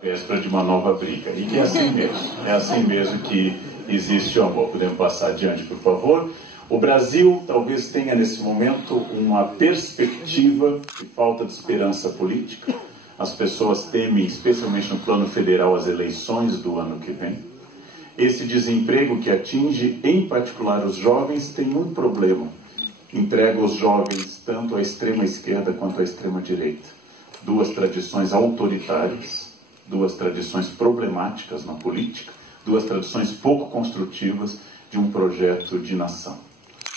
Véspera de uma nova briga. E que é assim mesmo que existe o amor. Podemos passar adiante, por favor? O Brasil talvez tenha nesse momento uma perspectiva de falta de esperança política. As pessoas temem, especialmente no plano federal, as eleições do ano que vem. Esse desemprego que atinge, em particular, os jovens, tem um problema. Entrega os jovens tanto à extrema esquerda quanto à extrema direita. Duas tradições autoritárias, duas tradições problemáticas na política, duas tradições pouco construtivas de um projeto de nação.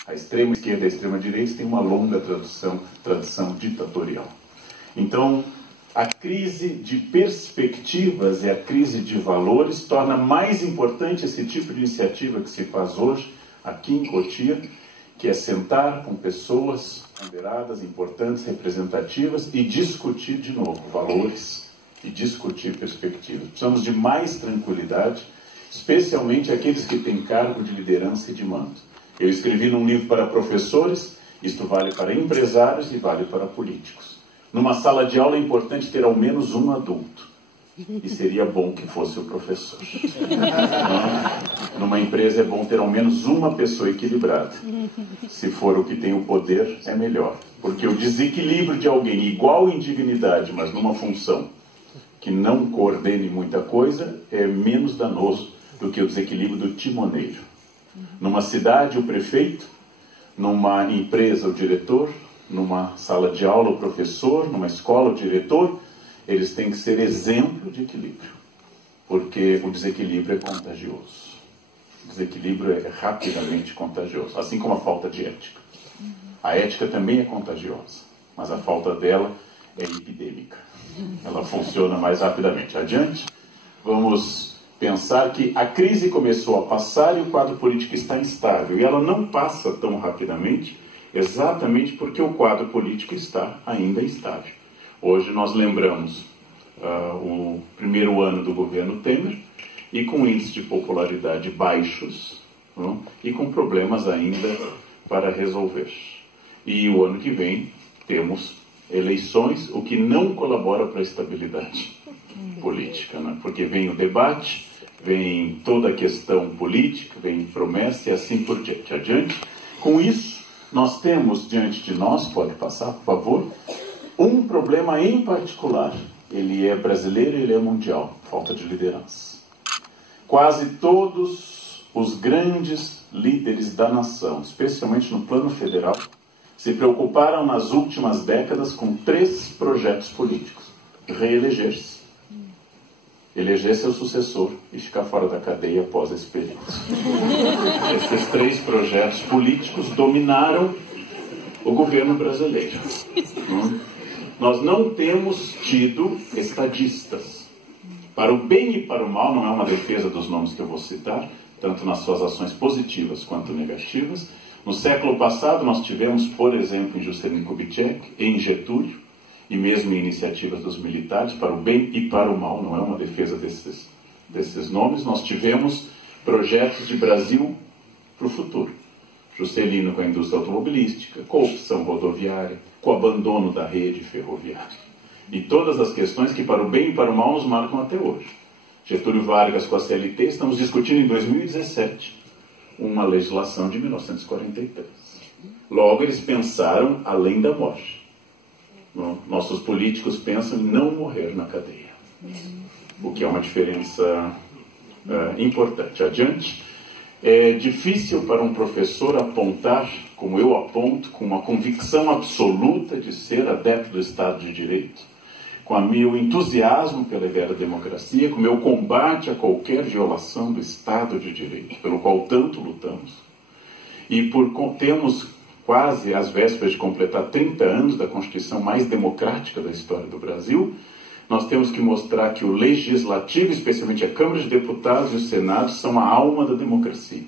A extrema esquerda e a extrema direita têm uma longa tradição ditatorial. Então, a crise de perspectivas e a crise de valores torna mais importante esse tipo de iniciativa que se faz hoje, aqui em Cotia, que é sentar com pessoas ponderadas, importantes, representativas e discutir de novo valores e discutir perspectivas. Precisamos de mais tranquilidade, especialmente aqueles que têm cargo de liderança e de mando. Eu escrevi num livro para professores, isto vale para empresários e vale para políticos. Numa sala de aula é importante ter ao menos um adulto. E seria bom que fosse o professor. Numa empresa é bom ter ao menos uma pessoa equilibrada. Se for o que tem o poder, é melhor. Porque o desequilíbrio de alguém igual em dignidade, mas numa função que não coordene muita coisa, é menos danoso do que o desequilíbrio do timoneiro. Numa cidade, o prefeito, numa empresa, o diretor, numa sala de aula, o professor, numa escola, o diretor, eles têm que ser exemplo de equilíbrio, porque o desequilíbrio é contagioso. O desequilíbrio é rapidamente contagioso, assim como a falta de ética. A ética também é contagiosa, mas a falta dela é epidêmica. Ela funciona mais rapidamente. Adiante, vamos pensar que a crise começou a passar e o quadro político está instável. E ela não passa tão rapidamente, exatamente porque o quadro político está ainda instável. Hoje nós lembramos o primeiro ano do governo Temer, e com índices de popularidade baixos, e com problemas ainda para resolver. E o ano que vem temos eleições, o que não colabora para a estabilidade política, porque vem o debate, vem toda a questão política, vem promessa e assim por diante. Adiante. Com isso, nós temos diante de nós, pode passar, por favor, um problema em particular. Ele é brasileiro e ele é mundial, falta de liderança. Quase todos os grandes líderes da nação, especialmente no plano federal, se preocuparam nas últimas décadas com 3 projetos políticos. Reeleger-se, eleger seu sucessor e ficar fora da cadeia após esse período. Esses 3 projetos políticos dominaram o governo brasileiro. Nós não temos tido estadistas. Para o bem e para o mal, não é uma defesa dos nomes que eu vou citar, tanto nas suas ações positivas quanto negativas. No século passado, nós tivemos, por exemplo, em Juscelino Kubitschek, em Getúlio, e mesmo em iniciativas dos militares, para o bem e para o mal, não é uma defesa desses nomes. Nós tivemos projetos de Brasil para o futuro. Juscelino com a indústria automobilística, corrupção rodoviária, com o abandono da rede ferroviária. E todas as questões que, para o bem e para o mal, nos marcam até hoje. Getúlio Vargas com a CLT, estamos discutindo em 2017 uma legislação de 1943. Logo, eles pensaram além da morte. Nossos políticos pensam em não morrer na cadeia, o que é uma diferença importante. Adiante. É difícil para um professor apontar, como eu aponto, com uma convicção absoluta de ser adepto do Estado de Direito, com o meu entusiasmo pela ideia da democracia, com o meu combate a qualquer violação do Estado de Direito, pelo qual tanto lutamos. E temos quase às vésperas de completar 30 anos da Constituição mais democrática da história do Brasil, nós temos que mostrar que o Legislativo, especialmente a Câmara de Deputados e o Senado, são a alma da democracia.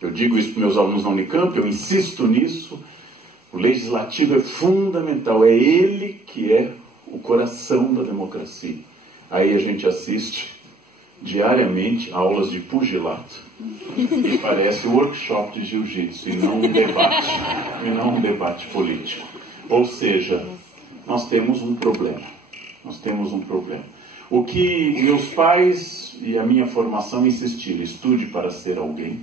Eu digo isso para meus alunos na Unicamp, eu insisto nisso. O Legislativo é fundamental, é ele que é o coração da democracia. Aí a gente assiste diariamente aulas de pugilato e parece workshop de jiu-jitsu e não um debate político. Ou seja, nós temos um problema. O que meus pais e a minha formação insistiram: estude para ser alguém.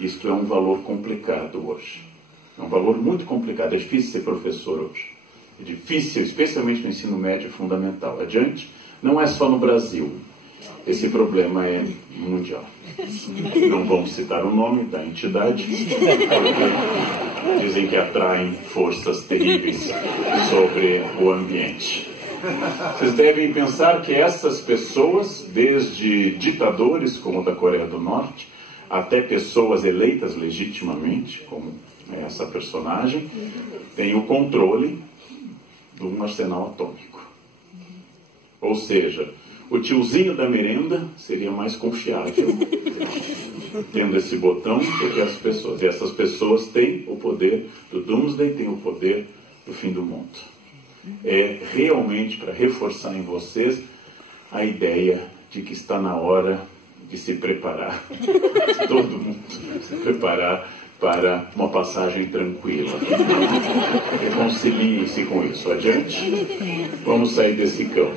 Isto é um valor complicado hoje. É um valor muito complicado. É difícil ser professor hoje. É difícil, especialmente no ensino médio e fundamental. Adiante, não é só no Brasil. Esse problema é mundial. Não vamos citar o nome da entidade, porque dizem que atraem forças terríveis sobre o ambiente. Vocês devem pensar que essas pessoas, desde ditadores como o da Coreia do Norte, até pessoas eleitas legitimamente, como essa personagem, têm o controle de um arsenal atômico. Ou seja, o tiozinho da merenda seria mais confiável tendo esse botão do que as pessoas. E essas pessoas têm o poder do Doomsday, têm o poder do fim do mundo. É realmente para reforçar em vocês a ideia de que está na hora de se preparar, todo mundo se preparar para uma passagem tranquila. Reconcilie-se com isso. Adiante. Vamos sair desse campo.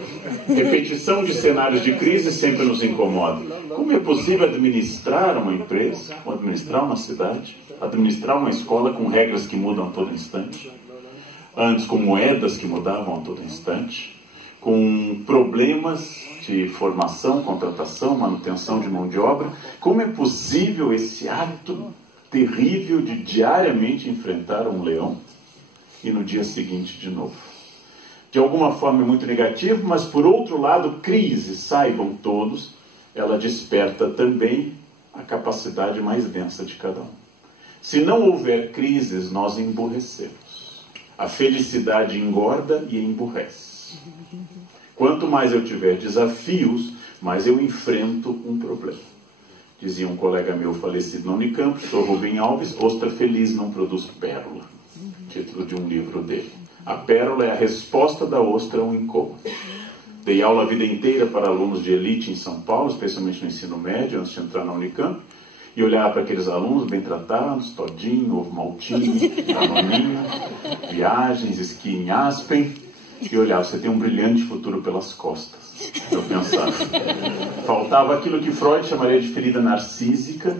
Repetição de cenários de crise sempre nos incomoda. Como é possível administrar uma empresa, administrar uma cidade, administrar uma escola com regras que mudam a todo instante? Antes, com moedas que mudavam a todo instante? Com problemas de formação, contratação, manutenção de mão de obra? Como é possível esse ato terrível de diariamente enfrentar um leão e no dia seguinte de novo? De alguma forma é muito negativo, mas por outro lado, crise, saibam todos, ela desperta também a capacidade mais densa de cada um. Se não houver crises, nós emburrecemos. A felicidade engorda e emburrece. Quanto mais eu tiver desafios, mais eu enfrento um problema. Dizia um colega meu falecido na Unicamp, Sr. Rubem Alves: ostra feliz não produz pérola. Título de um livro dele. A pérola é a resposta da ostra a um incômodo. Dei aula a vida inteira para alunos de elite em São Paulo, especialmente no ensino médio, antes de entrar na Unicamp, e olhava para aqueles alunos bem tratados, todinho, ovo maltinho, danoninho, viagens, esqui em Aspen, e olhava: você tem um brilhante futuro pelas costas. Eu pensava. Faltava aquilo que Freud chamaria de ferida narcísica,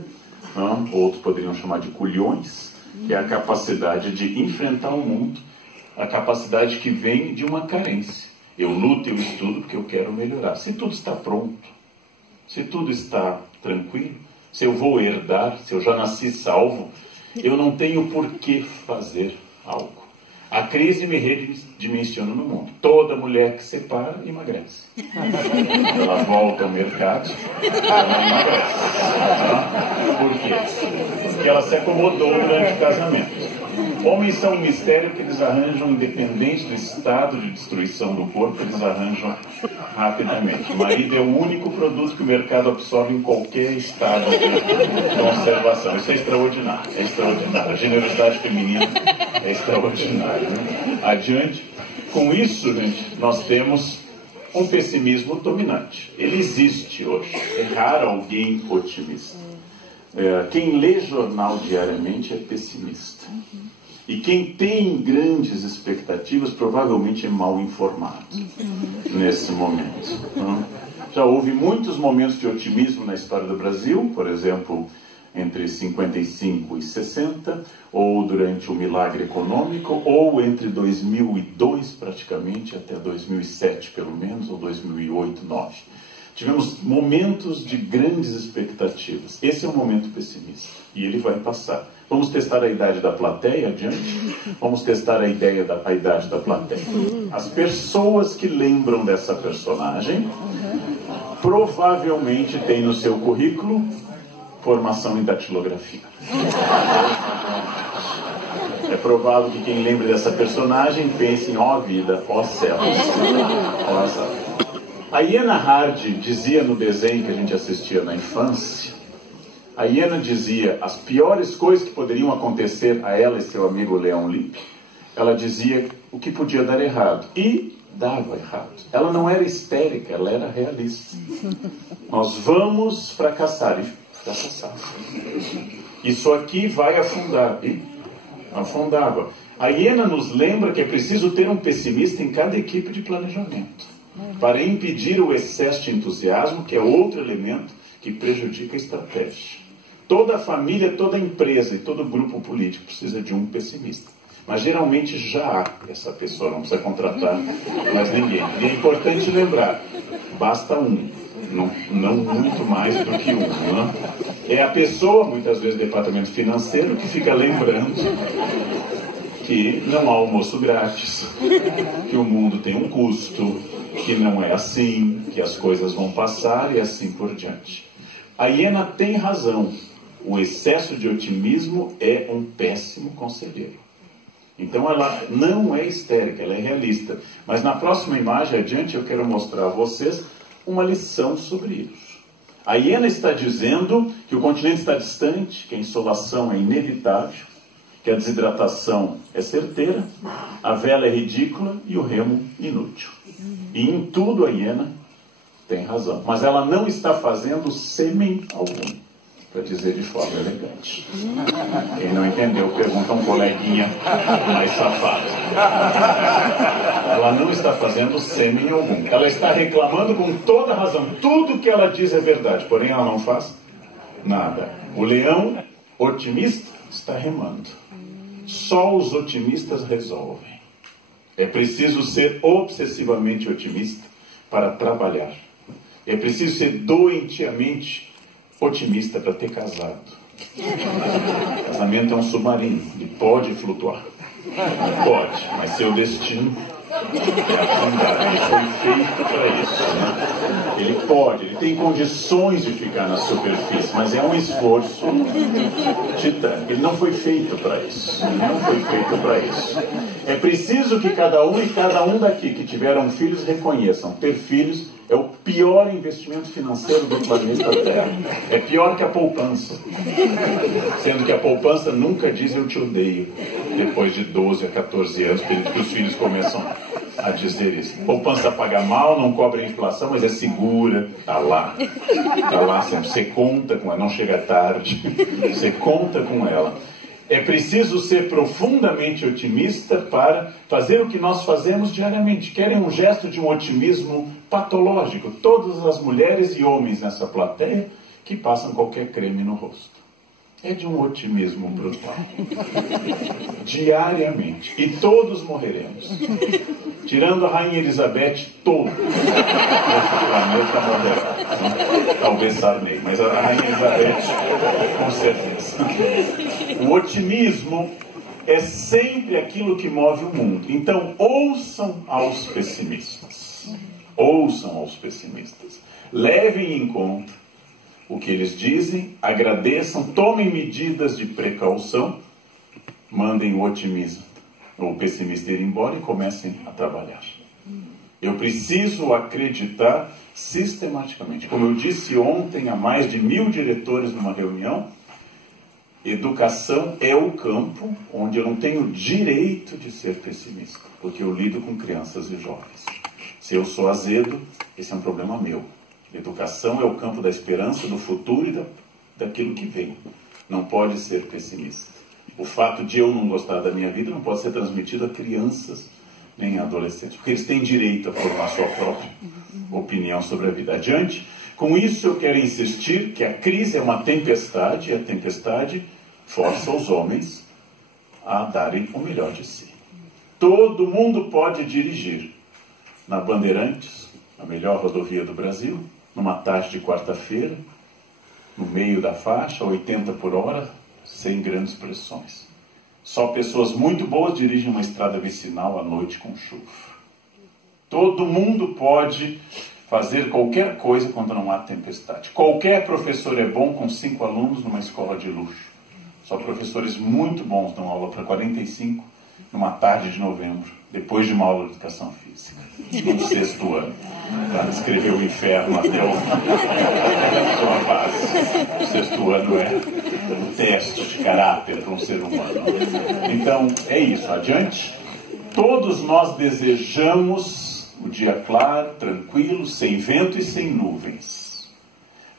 outros poderiam chamar de culhões, que é a capacidade de enfrentar o mundo, a capacidade que vem de uma carência. Eu luto, eu estudo porque eu quero melhorar. Se tudo está pronto, se tudo está tranquilo, se eu vou herdar, se eu já nasci salvo, eu não tenho por que fazer algo. A crise me redimensiona no mundo. Toda mulher que separa, emagrece. Ela volta ao mercado, ela emagrece. Por quê? Porque ela se acomodou durante o casamento. Homens são um mistério que eles arranjam, independente do estado de destruição do corpo, eles arranjam rapidamente. O marido é o único produto que o mercado absorve em qualquer estado de conservação. Isso é extraordinário, é extraordinário. A generosidade feminina é extraordinária, né? Adiante. Com isso, gente, nós temos um pessimismo dominante. Ele existe hoje. É raro alguém otimista. Quem lê jornal diariamente é pessimista. E quem tem grandes expectativas provavelmente é mal informado nesse momento. Já houve muitos momentos de otimismo na história do Brasil, por exemplo, entre 55 e 60, ou durante o milagre econômico, ou entre 2002 praticamente até 2007 pelo menos, ou 2008, 2009. Tivemos momentos de grandes expectativas. Esse é um momento pessimista e ele vai passar. Vamos testar a idade da plateia adiante? Vamos testar a idade da plateia. As pessoas que lembram dessa personagem provavelmente têm no seu currículo formação em datilografia. É provável que quem lembre dessa personagem pense em ó vida, ó céus. A Iena Hardy dizia no desenho que a gente assistia na infância, a Iena dizia as piores coisas que poderiam acontecer a ela e seu amigo Leon Lippe. Ela dizia o que podia dar errado. E dava errado. Ela não era histérica, ela era realista. Nós vamos fracassar. E fracassava. Isso aqui vai afundar. E afundava. A Iena nos lembra que é preciso ter um pessimista em cada equipe de planejamento. para impedir o excesso de entusiasmo, que é outro elemento que prejudica a estratégia. Toda família, toda empresa e todo grupo político precisa de um pessimista. Mas geralmente já há essa pessoa, não precisa contratar mais ninguém. E é importante lembrar, basta um, não muito mais do que um. Não? É a pessoa, muitas vezes departamento financeiro, que fica lembrando que não há almoço grátis, que o mundo tem um custo, que não é assim, que as coisas vão passar e assim por diante. A hiena tem razão. O excesso de otimismo é um péssimo conselheiro. Então ela não é histérica, ela é realista. Mas na próxima imagem adiante eu quero mostrar a vocês uma lição sobre isso. A hiena está dizendo que o continente está distante, que a insolação é inevitável, que a desidratação é certeira, a vela é ridícula e o remo inútil. E em tudo a hiena tem razão. Mas ela não está fazendo sêmen algum, para dizer de forma elegante. Quem não entendeu, pergunta a um coleguinha mais safado. Ela não está fazendo sêmen algum. Ela está reclamando com toda razão. Tudo que ela diz é verdade, porém ela não faz nada. O leão otimista está remando. Só os otimistas resolvem. É preciso ser obsessivamente otimista para trabalhar. É preciso ser doentiamente otimista para ter casado. Casamento é um submarino, ele pode flutuar. Pode, mas seu destino é afundar. Ele foi feito para isso. Né? Ele pode, ele tem condições de ficar na superfície, mas é um esforço titânico. Ele não foi feito para isso. Ele não foi feito para isso. É preciso que cada um daqui que tiveram filhos reconheçam. Ter filhos é o pior investimento financeiro do planeta Terra. É pior que a poupança. Sendo que a poupança nunca diz eu te odeio. Depois de 12 a 14 anos, que os filhos começam a dizer isso. Poupança paga mal, não cobre a inflação, mas é segura. Está lá. Está lá sempre. Você conta com ela. Não chega tarde. Você conta com ela. É preciso ser profundamente otimista para fazer o que nós fazemos diariamente. Querem um gesto de um otimismo patológico? Todas as mulheres e homens nessa plateia que passam qualquer creme no rosto. É de um otimismo brutal. Diariamente. E todos morreremos. Tirando a Rainha Elizabeth, todos. O planeta morrerá. Talvez Sarney, mas a Rainha Elizabeth, com certeza. O otimismo é sempre aquilo que move o mundo. Então, ouçam aos pessimistas. Ouçam aos pessimistas. Levem em conta o que eles dizem, agradeçam, tomem medidas de precaução, mandem o otimismo ou o pessimista ir embora e comecem a trabalhar. Eu preciso acreditar sistematicamente. Como eu disse ontem a mais de 1000 diretores numa reunião, educação é o campo onde eu não tenho direito de ser pessimista, porque eu lido com crianças e jovens. Se eu sou azedo, esse é um problema meu. Educação é o campo da esperança, do futuro e daquilo que vem. Não pode ser pessimista. O fato de eu não gostar da minha vida não pode ser transmitido a crianças nem a adolescentes, porque eles têm direito a formar sua própria opinião sobre a vida. Adiante, com isso eu quero insistir que a crise é uma tempestade, e a tempestade força os homens a darem o melhor de si. Todo mundo pode dirigir na Bandeirantes, a melhor rodovia do Brasil, numa tarde de quarta-feira, no meio da faixa, 80 por hora, sem grandes pressões. Só pessoas muito boas dirigem uma estrada vicinal à noite com chuva. Todo mundo pode fazer qualquer coisa quando não há tempestade. Qualquer professor é bom com 5 alunos numa escola de luxo. Só professores muito bons dão aula para 45 numa tarde de novembro, depois de uma aula de educação física, no 6º ano, para descrever o inferno até a sua base. O 6º ano é o teste de caráter para um ser humano. Então, é isso. Adiante. Todos nós desejamos o dia claro, tranquilo, sem vento e sem nuvens.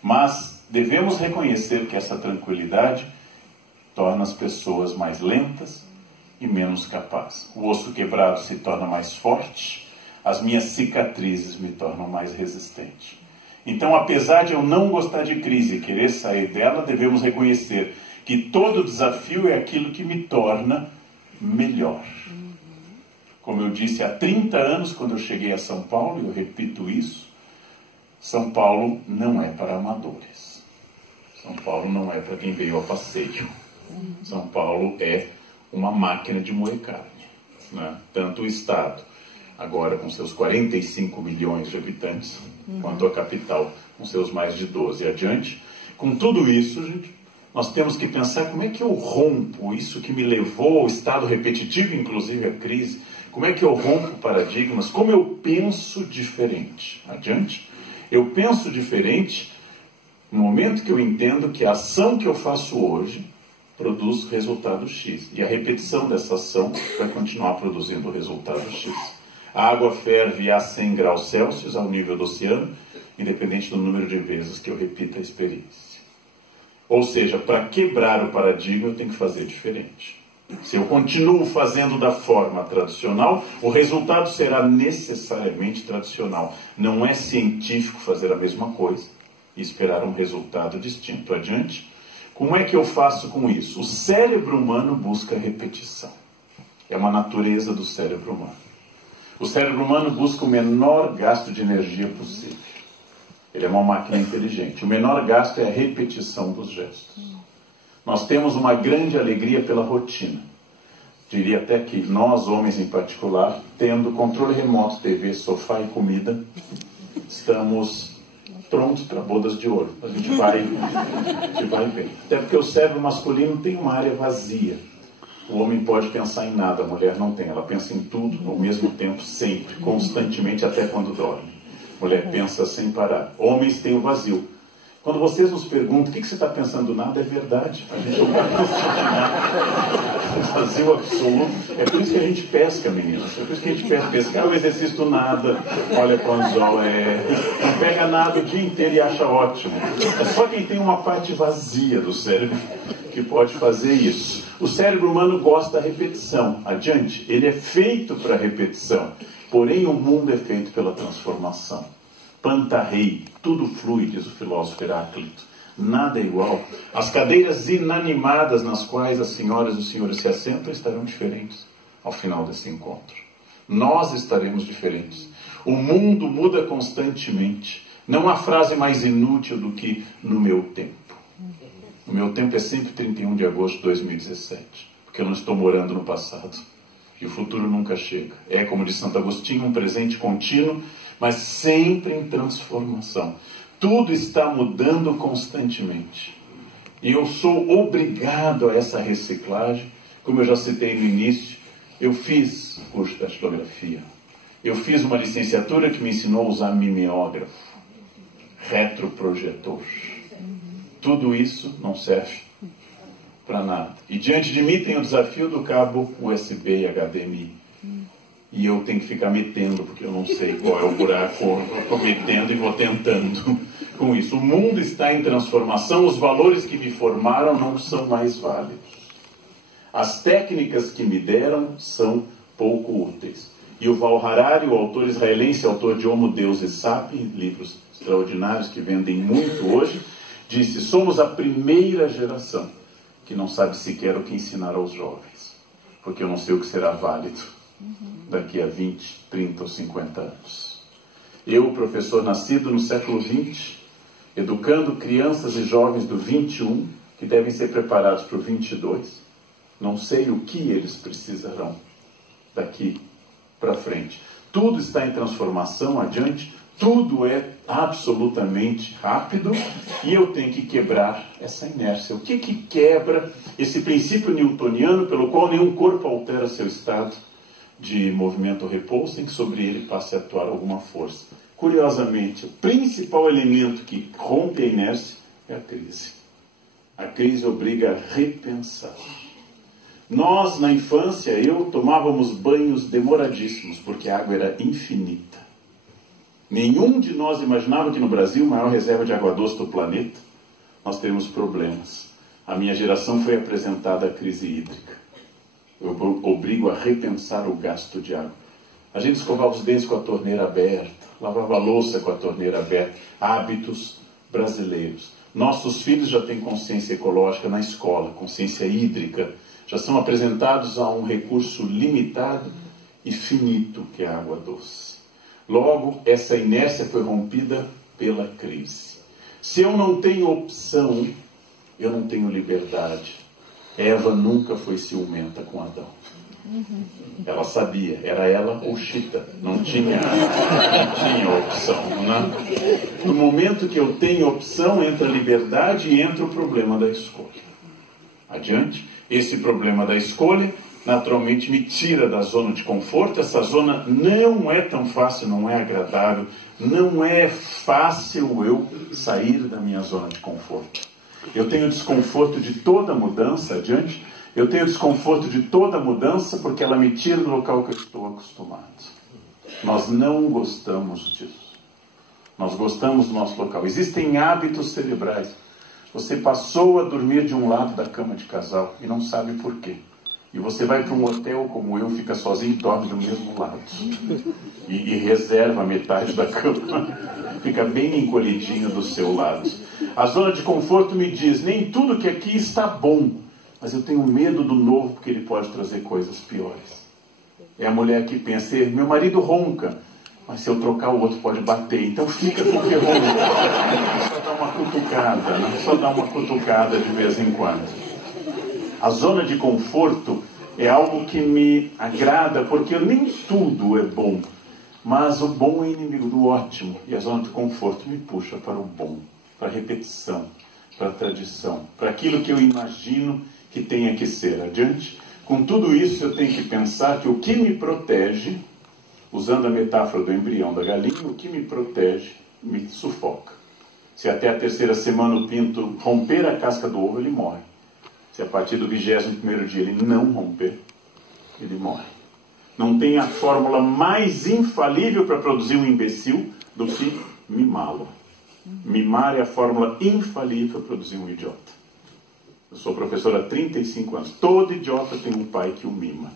Mas devemos reconhecer que essa tranquilidade torna as pessoas mais lentas e menos capazes. O osso quebrado se torna mais forte, as minhas cicatrizes me tornam mais resistente. Então, apesar de eu não gostar de crise e querer sair dela, devemos reconhecer que todo desafio é aquilo que me torna melhor. Como eu disse, há 30 anos, quando eu cheguei a São Paulo, e eu repito isso, São Paulo não é para amadores. São Paulo não é para quem veio a passeio. São Paulo é uma máquina de moer carne, né? Tanto o Estado, agora com seus 45 milhões de habitantes, quanto a capital, com seus mais de 12 adiante. Com tudo isso, gente, nós temos que pensar como é que eu rompo isso que me levou ao estado repetitivo, inclusive a crise. Como é que eu rompo paradigmas? Como eu penso diferente? Adiante. Eu penso diferente no momento que eu entendo que a ação que eu faço hoje produz resultado X. E a repetição dessa ação vai continuar produzindo o resultado X. A água ferve a 100 graus Celsius ao nível do oceano, independente do número de vezes que eu repita a experiência. Ou seja, para quebrar o paradigma eu tenho que fazer diferente. Se eu continuo fazendo da forma tradicional, o resultado será necessariamente tradicional. Não é científico fazer a mesma coisa e esperar um resultado distinto. Adiante. Como é que eu faço com isso? O cérebro humano busca repetição. É uma natureza do cérebro humano. O cérebro humano busca o menor gasto de energia possível. Ele é uma máquina inteligente. O menor gasto é a repetição dos gestos. Nós temos uma grande alegria pela rotina. Diria até que nós, homens em particular, tendo controle remoto, TV, sofá e comida, estamos prontos para bodas de ouro. A gente vai bem. Até porque o cérebro masculino tem uma área vazia. O homem pode pensar em nada, a mulher não tem. Ela pensa em tudo ao mesmo tempo, sempre, constantemente, até quando dorme. Mulher pensa sem parar. Homens têm o vazio. Quando vocês nos perguntam o que você está pensando, nada, é verdade. A gente não está pensando nada. Um vazio absoluto. É por isso que a gente pesca, meninas. É por isso que a gente pesca. Pescar é o exercício do nada. Olha para o anzol. Não pega nada o dia inteiro e acha ótimo. É só quem tem uma parte vazia do cérebro que pode fazer isso. O cérebro humano gosta da repetição. Adiante. Ele é feito para repetição. Porém, o mundo é feito pela transformação. Pantarrei, tudo flui, diz o filósofo Heráclito. Nada é igual. As cadeiras inanimadas nas quais as senhoras e os senhores se assentam estarão diferentes ao final desse encontro. Nós estaremos diferentes. O mundo muda constantemente. Não há frase mais inútil do que no meu tempo. O meu tempo é sempre 31 de agosto de 2017, porque eu não estou morando no passado. E o futuro nunca chega. É, como diz Santo Agostinho, um presente contínuo, mas sempre em transformação. Tudo está mudando constantemente. E eu sou obrigado a essa reciclagem. Como eu já citei no início, eu fiz curso de datilografia. Eu fiz uma licenciatura que me ensinou a usar mimeógrafo, retroprojetor. Tudo isso não serve para nada. E diante de mim tem o desafio do cabo USB e HDMI. E eu tenho que ficar metendo, porque eu não sei qual é o buraco. Eu estou metendo e vou tentando com isso. O mundo está em transformação, os valores que me formaram não são mais válidos. As técnicas que me deram são pouco úteis. E o Val Harari, o autor israelense, autor de Homo Deus e Sapiens, livros extraordinários que vendem muito hoje, disse: somos a primeira geração que não sabe sequer o que ensinar aos jovens, porque eu não sei o que será válido daqui a 20, 30 ou 50 anos. Eu, professor nascido no século XX, educando crianças e jovens do 21, que devem ser preparados para o 22, não sei o que eles precisarão daqui para frente. Tudo está em transformação adiante, tudo é absolutamente rápido e eu tenho que quebrar essa inércia. O que quebra esse princípio newtoniano pelo qual nenhum corpo altera seu estado de movimento ou repouso sem que sobre ele passe a atuar alguma força? Curiosamente, o principal elemento que rompe a inércia é a crise. A crise obriga a repensar. Nós, na infância, tomávamos banhos demoradíssimos, porque a água era infinita. Nenhum de nós imaginava que no Brasil, a maior reserva de água doce do planeta, nós teríamos problemas. A minha geração foi apresentada à crise hídrica. Eu obrigo a repensar o gasto de água. A gente escovava os dentes com a torneira aberta, lavava a louça com a torneira aberta. Hábitos brasileiros. Nossos filhos já têm consciência ecológica na escola, consciência hídrica. Já são apresentados a um recurso limitado e finito, que é a água doce. Logo, essa inércia foi rompida pela crise. Se eu não tenho opção, eu não tenho liberdade. Eva nunca foi ciumenta com Adão. Ela sabia, era ela ou Chita, não tinha opção, né? No momento que eu tenho opção, entra a liberdade e entra o problema da escolha. Adiante, esse problema da escolha naturalmente me tira da zona de conforto. Essa zona não é tão fácil, não é agradável, não é fácil eu sair da minha zona de conforto. Eu tenho desconforto de toda mudança. Adiante, eu tenho desconforto de toda mudança porque ela me tira do local que eu estou acostumado. Nós não gostamos disso. Nós gostamos do nosso local. Existem hábitos cerebrais. Você passou a dormir de um lado da cama de casal e não sabe por quê. E você vai para um hotel como eu, fica sozinho e dorme do mesmo lado. E reserva metade da cama. Fica bem encolhidinho do seu lado. A zona de conforto me diz, nem tudo que aqui está bom. Mas eu tenho medo do novo porque ele pode trazer coisas piores. É a mulher que pensa, meu marido ronca, mas se eu trocar o outro pode bater, então fica com o que ronca. Só dá uma cutucada, né? Só dá uma cutucada de vez em quando. A zona de conforto é algo que me agrada porque nem tudo é bom, mas o bom é inimigo do ótimo. E a zona de conforto me puxa para o bom, para a repetição, para a tradição, para aquilo que eu imagino que tenha que ser. Adiante, com tudo isso eu tenho que pensar que o que me protege, usando a metáfora do embrião da galinha, o que me protege me sufoca. Se até a 3ª semana o pinto romper a casca do ovo, ele morre. Se a partir do 21º dia ele não romper, ele morre. Não tem a fórmula mais infalível para produzir um imbecil do que mimá-lo. Mimar é a fórmula infalível para produzir um idiota. Eu sou professor há 35 anos. Todo idiota tem um pai que o mima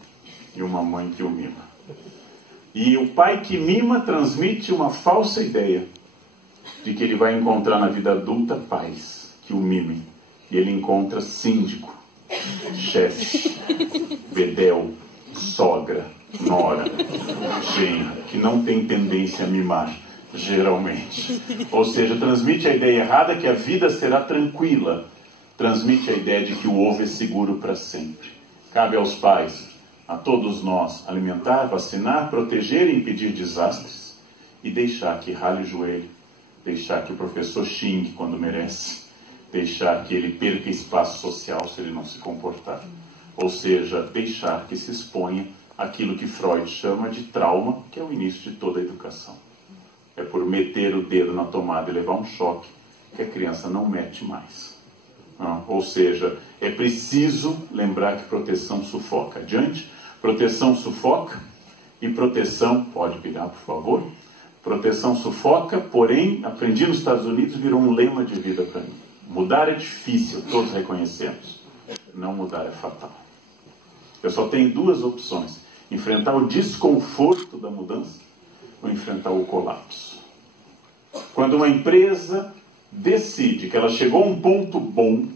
e uma mãe que o mima. E o pai que mima transmite uma falsa ideia de que ele vai encontrar na vida adulta pais que o mimem. E ele encontra síndico, chefe, bedel, sogra, nora, genro, que não tem tendência a mimar, geralmente. Ou seja, transmite a ideia errada que a vida será tranquila. Transmite a ideia de que o ovo é seguro para sempre. Cabe aos pais, a todos nós, alimentar, vacinar, proteger e impedir desastres. E deixar que rale o joelho, deixar que o professor xingue quando merece, deixar que ele perca espaço social se ele não se comportar. Ou seja, deixar que se exponha aquilo que Freud chama de trauma, que é o início de toda a educação. É por meter o dedo na tomada e levar um choque que a criança não mete mais. Ou seja, é preciso lembrar que proteção sufoca. Adiante, proteção sufoca e proteção, pode virar por favor, proteção sufoca, porém, aprendi nos Estados Unidos, virou um lema de vida para mim. Mudar é difícil, todos reconhecemos. Não mudar é fatal. Eu só tenho duas opções: enfrentar o desconforto da mudança ou enfrentar o colapso. Quando uma empresa decide que ela chegou a um ponto bom,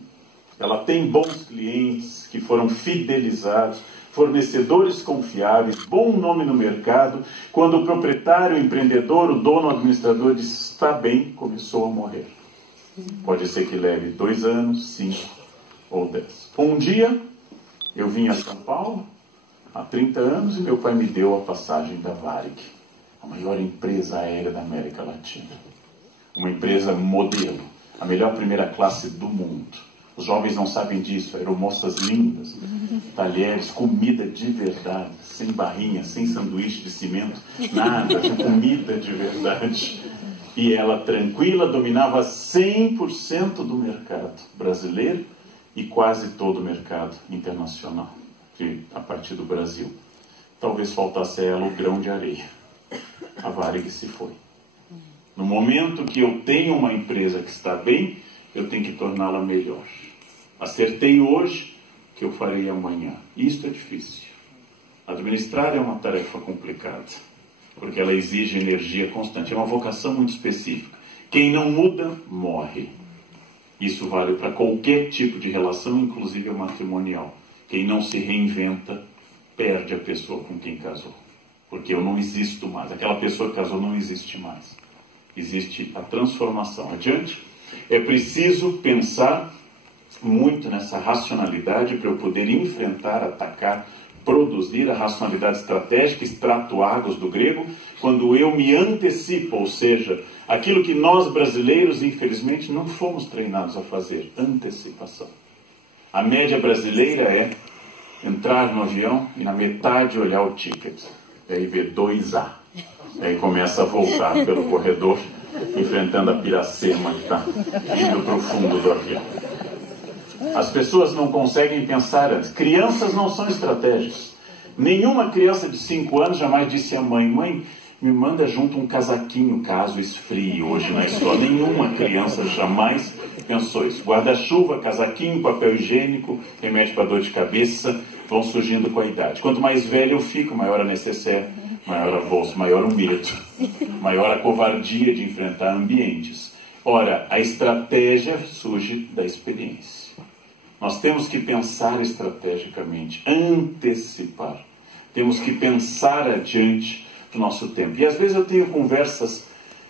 ela tem bons clientes que foram fidelizados, fornecedores confiáveis, bom nome no mercado, quando o proprietário, o empreendedor, o dono, o administrador diz, está bem, começou a morrer. Pode ser que leve 2 anos, 5 ou 10. Um dia, eu vim a São Paulo, há 30 anos, e meu pai me deu a passagem da Varig, a maior empresa aérea da América Latina. Uma empresa modelo, a melhor primeira classe do mundo. Os jovens não sabem disso, aeromoças lindas, talheres, comida de verdade, sem barrinha, sem sanduíche de cimento, nada, comida de verdade. E ela, tranquila, dominava 100% do mercado brasileiro e quase todo o mercado internacional, a partir do Brasil. Talvez faltasse a ela o grão de areia. A Varig se foi. No momento que eu tenho uma empresa que está bem, eu tenho que torná-la melhor. Acertei hoje, que eu farei amanhã. Isto é difícil. Administrar é uma tarefa complicada. porque ela exige energia constante. É uma vocação muito específica. Quem não muda, morre. Isso vale para qualquer tipo de relação, inclusive a matrimonial. Quem não se reinventa, perde a pessoa com quem casou. Porque eu não existo mais. Aquela pessoa que casou não existe mais. Existe a transformação. Adiante, é preciso pensar muito nessa racionalidade para eu poder enfrentar, atacar, produzir a racionalidade estratégica, extratoagos do grego, quando eu me antecipo, ou seja, aquilo que nós brasileiros, infelizmente, não fomos treinados a fazer, antecipação. A média brasileira é entrar no avião e na metade olhar o ticket, e aí ver 2A, e aí começa a voltar pelo corredor, enfrentando a piracema que está indo para o fundo do avião. As pessoas não conseguem pensar antes. Crianças não são estratégicas. Nenhuma criança de 5 anos jamais disse à mãe: mãe, me manda junto um casaquinho caso esfrie hoje na escola. Nenhuma criança jamais pensou isso. Guarda-chuva, casaquinho, papel higiênico, remédio para dor de cabeça, vão surgindo com a idade. Quanto mais velho eu fico, maior a necessaire, maior a bolsa, maior o medo, maior a covardia de enfrentar ambientes. Ora, a estratégia surge da experiência. Nós temos que pensar estrategicamente, antecipar. Temos que pensar adiante do nosso tempo. E às vezes eu tenho conversas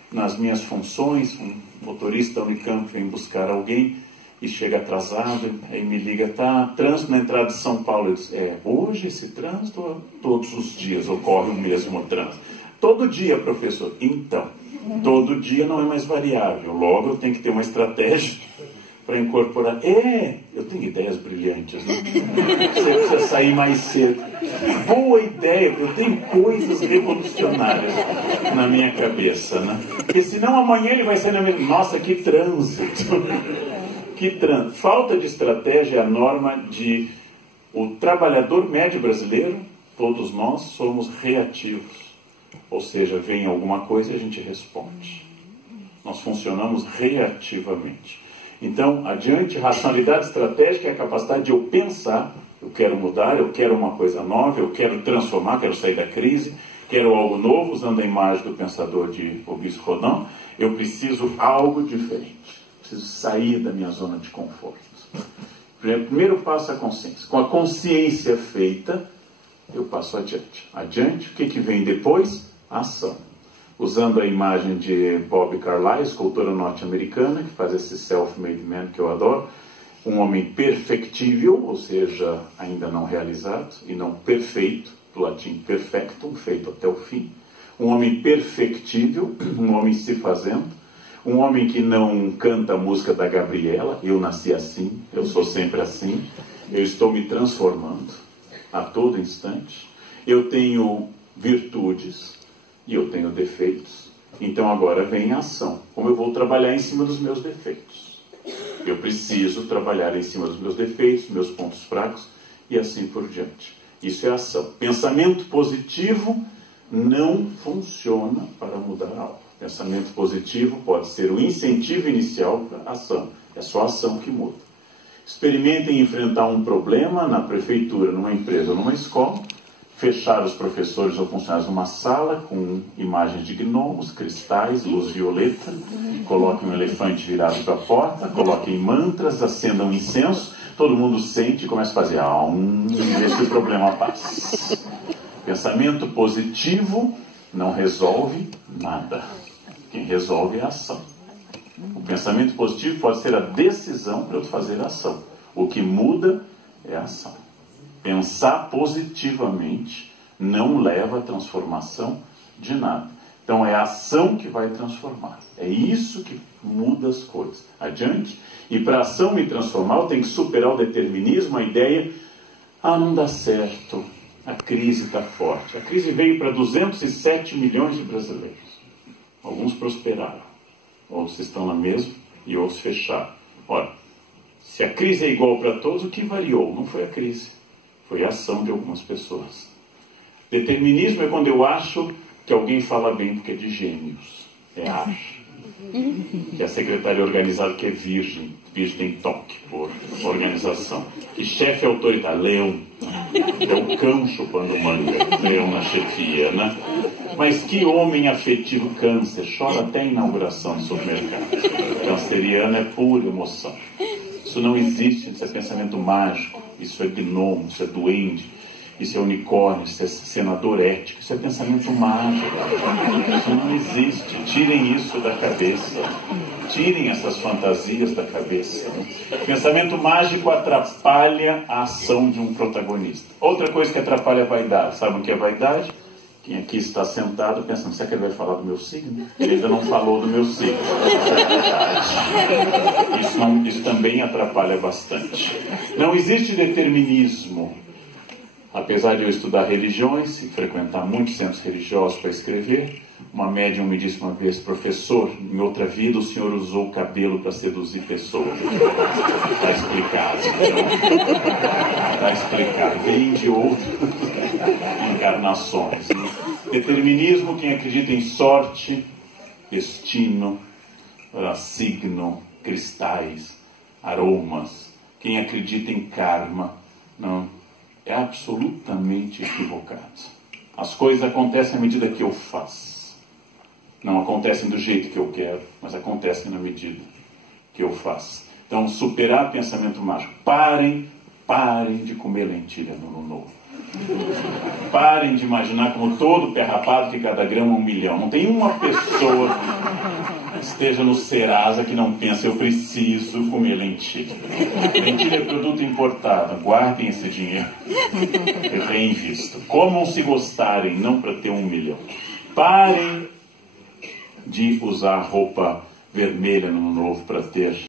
nas minhas funções, um motorista Unicamp vem buscar alguém e chega atrasado, aí me liga, tá, trânsito na entrada de São Paulo. Eu disse, hoje esse trânsito ou todos os dias ocorre o mesmo trânsito? Todo dia, professor. Então, todo dia não é mais variável, logo eu tenho que ter uma estratégia para incorporar. Eu tenho ideias brilhantes, né? Você precisa sair mais cedo. Boa ideia, porque eu tenho coisas revolucionárias na minha cabeça, né? Porque senão amanhã ele vai sair na minha... Nossa, que trânsito! Que trânsito! Falta de estratégia é a norma de... O trabalhador médio brasileiro, todos nós, somos reativos. Ou seja, vem alguma coisa e a gente responde. Nós funcionamos reativamente. Então, adiante, racionalidade estratégica é a capacidade de eu pensar, eu quero mudar, eu quero uma coisa nova, eu quero transformar, quero sair da crise, quero algo novo, usando a imagem do pensador de Auguste Rodin, eu preciso algo diferente, preciso sair da minha zona de conforto. Primeiro passo é a consciência. Com a consciência feita, eu passo adiante. Adiante, o que vem depois? A ação. Usando a imagem de Bob Carlyle, escultora norte-americana, que faz esse self-made man que eu adoro, um homem perfectível, ou seja, ainda não realizado, e não perfeito, do latim perfectum, feito até o fim. Um homem perfectível, um homem se fazendo, um homem que não canta a música da Gabriela, eu nasci assim, eu sou sempre assim, eu estou me transformando a todo instante, eu tenho virtudes, e eu tenho defeitos. Então agora vem a ação. Como eu vou trabalhar em cima dos meus defeitos? Eu preciso trabalhar em cima dos meus defeitos, meus pontos fracos e assim por diante. Isso é ação. Pensamento positivo não funciona para mudar algo. Pensamento positivo pode ser o incentivo inicial para a ação. É só a ação que muda. Experimentem enfrentar um problema na prefeitura, numa empresa ou numa escola. Fechar os professores ou funcionários numa sala com imagens de gnomos, cristais, luz violeta, coloquem um elefante virado para a porta, coloquem mantras, acendam incenso, todo mundo sente e começa a fazer e vê se o problema passa. Pensamento positivo não resolve nada. Quem resolve é a ação. O pensamento positivo pode ser a decisão para eu fazer a ação. O que muda é a ação. Pensar positivamente não leva à transformação de nada. Então é a ação que vai transformar. É isso que muda as coisas. Adiante. E para a ação me transformar, eu tenho que superar o determinismo, a ideia, não dá certo, a crise está forte. A crise veio para 207 milhões de brasileiros. Alguns prosperaram, outros estão na mesma e outros fecharam. Ora, se a crise é igual para todos, o que variou? Não foi a crise. Foi a ação de algumas pessoas. Determinismo é quando eu acho que alguém fala bem porque é de gêmeos. É acho. Que a secretária organizada que é virgem. Virgem tem toque por organização. E chefe autoritário. Leão. É o cão chupando manga. Leão na chefia, né? Mas que homem afetivo, câncer, chora até a inauguração do supermercado. Canceriano é pura emoção. Isso não existe, isso é pensamento mágico, isso é gnomo, isso é duende, isso é unicórnio, isso é senador ético, isso é pensamento mágico. Isso não existe. Tirem isso da cabeça. Tirem essas fantasias da cabeça. Pensamento mágico atrapalha a ação de um protagonista. Outra coisa que atrapalha a vaidade. Sabe o que é vaidade? Quem aqui está sentado pensando, será que ele vai falar do meu signo? Ele ainda não falou do meu signo. Isso também atrapalha bastante. Não existe determinismo. Apesar de eu estudar religiões e frequentar muitos centros religiosos para escrever, uma médium me disse uma vez, professor, em outra vida o senhor usou o cabelo para seduzir pessoas. Está explicado. Está explicado. Vem de outras encarnações. Determinismo, quem acredita em sorte, destino, signo, cristais, aromas. Quem acredita em karma, não, é absolutamente equivocado. As coisas acontecem à medida que eu faço. Não acontecem do jeito que eu quero, mas acontecem na medida que eu faço. Então, superar pensamento mágico. Parem de comer lentilha no ano novo. Parem de imaginar como todo pé rapado que cada grama é 1 milhão. Não tem uma pessoa que esteja no Serasa que não pensa, eu preciso comer lentilha. Lentilha é produto importado. Guardem esse dinheiro e reinvistam. Comam se gostarem, não para ter 1 milhão. Parem de usar roupa vermelha no ano novo para ter